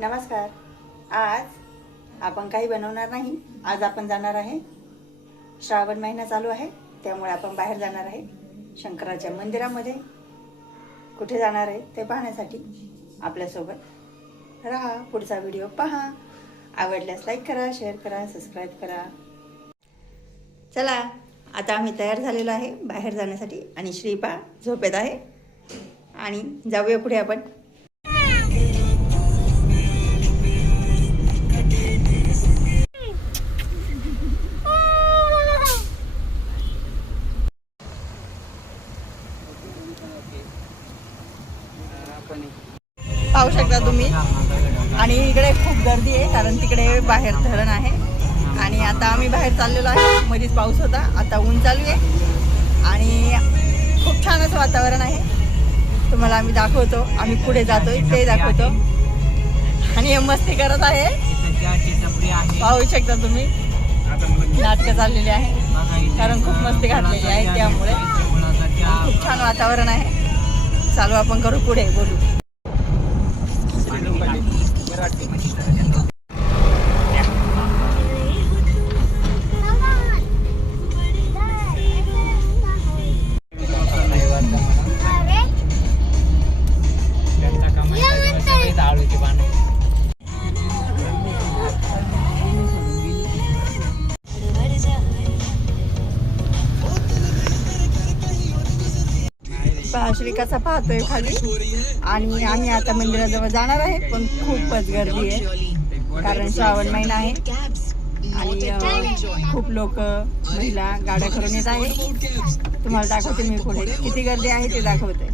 नमस्कार. आज आपण काही बनवणार नाही. आज आपण जाणार आहे, श्रावण महिना चालू आहे त्यामुळे आपण बाहेर जाणार आहे शंकराच्या मंदिरामध्ये. कुठे जाणार आहे ते पाहण्यासाठी आपल्यासोबत राहा. पुढचा व्हिडिओ पहा. आवडल्यास लाईक करा, शेअर करा, सबस्क्राईब करा. चला, आता आम्ही तयार झालेलो आहे बाहेर जाण्यासाठी आणि श्रीपा झोपेत आहे आणि जाऊया पुढे आपण. पाहू शकता तुम्ही. आणि इकडे खूप गर्दी आहे कारण तिकडे बाहेर धरण आहे आणि आता आम्ही बाहेर चाललेलो आहे. मध्येच पाऊस होता, आता ऊन चालू आहे आणि खूप छान असं वातावरण आहे. तुम्हाला आम्ही दाखवतो, आम्ही पुढे जातोय ते दाखवतो. आणि हे मस्ती करत आहे, पाहू शकता तुम्ही. नाटकं चाललेली आहे कारण खूप मस्ती घातलेली आहे, त्यामुळे खूप छान वातावरण आहे. चालू आपण करू पुढे बोलू. श्री कसा पाहतोय खाली. आणि आम्ही आता मंदिराजवळ जाणार आहे, पण खूपच गर्दी आहे कारण श्रावण महिना आहे आणि खूप लोक महिला गाड्या करून येत आहे. तुम्हाला दाखवते मी पुढे किती गर्दी आहे ते दाखवते.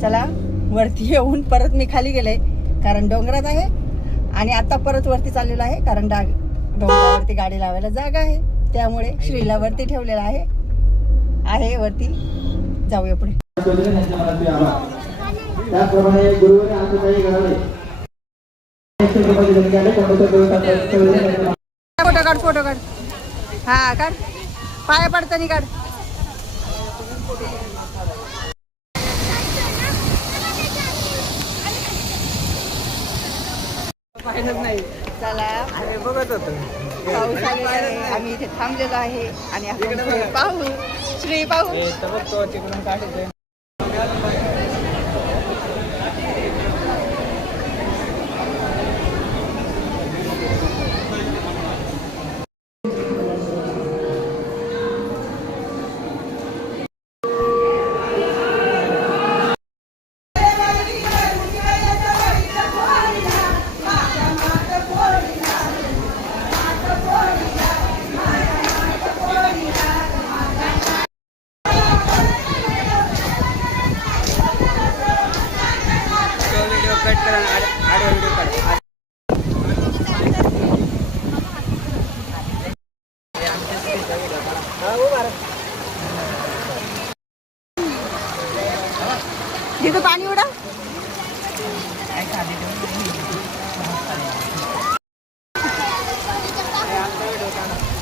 चला, वरती येऊन परत मी खाली गेले कारण डोंगरात आहे आणि आता परत वरती चाललेलं आहे कारण डोंगरावरती गाडी लावायला जागा आहे, त्यामुळे श्रीला वरती ठेवलेला आहे वरती. जाऊया पुढे. फोटो काढ. हा काढ, पाया पडताना काढ. चला, आम्ही बघत होतो पाऊस आलेला आहे, आम्ही इथे थांबलेलो आहे आणि आपण पाहू श्री पाहू. तिकडून काढते. तिथं पाणी उडा.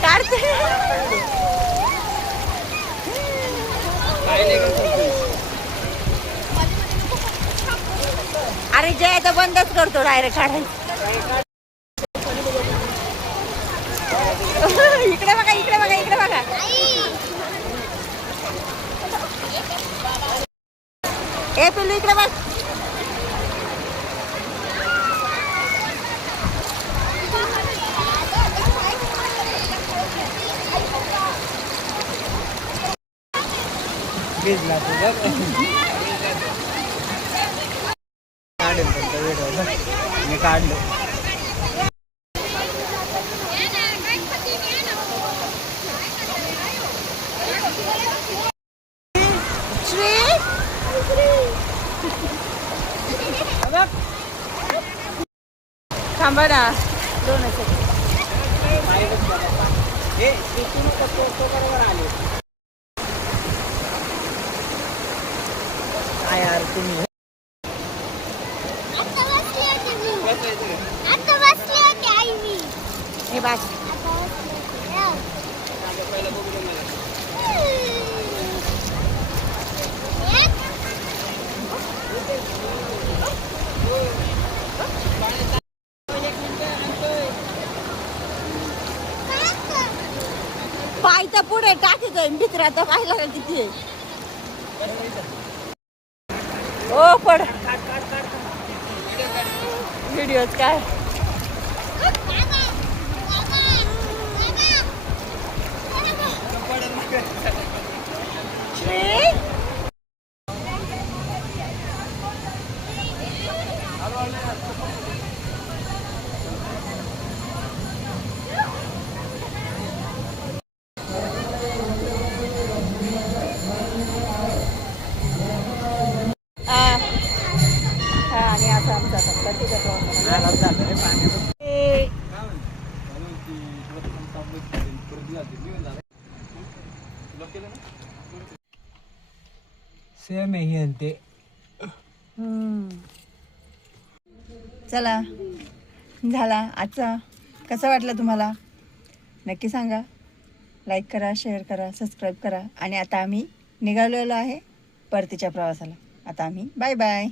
काढते. अरे जय तर बंदच करतो डायरेक्ट काढायचं. इकडे बघा, इकडे बघा, इकडे बघा. ए पिल्लू इकडे बघ. मी काढलो. थांबा ना, 2 सेकंद. काय यार तुम्ही हे बस पायच्या पुढे टाकीचं मित्राचा पाहिला का किती आहे ओ पड व्हिडिओच काय आणि असं आमचा पतीचा सेम आहे ते. चला झाला आजचा कसं वाटलं तुम्हाला नक्की सांगा. लाईक करा, शेअर करा, सबस्क्राईब करा. आणि आता आम्ही निघालेलो आहे परतीच्या प्रवासाला. आता आम्ही बाय बाय.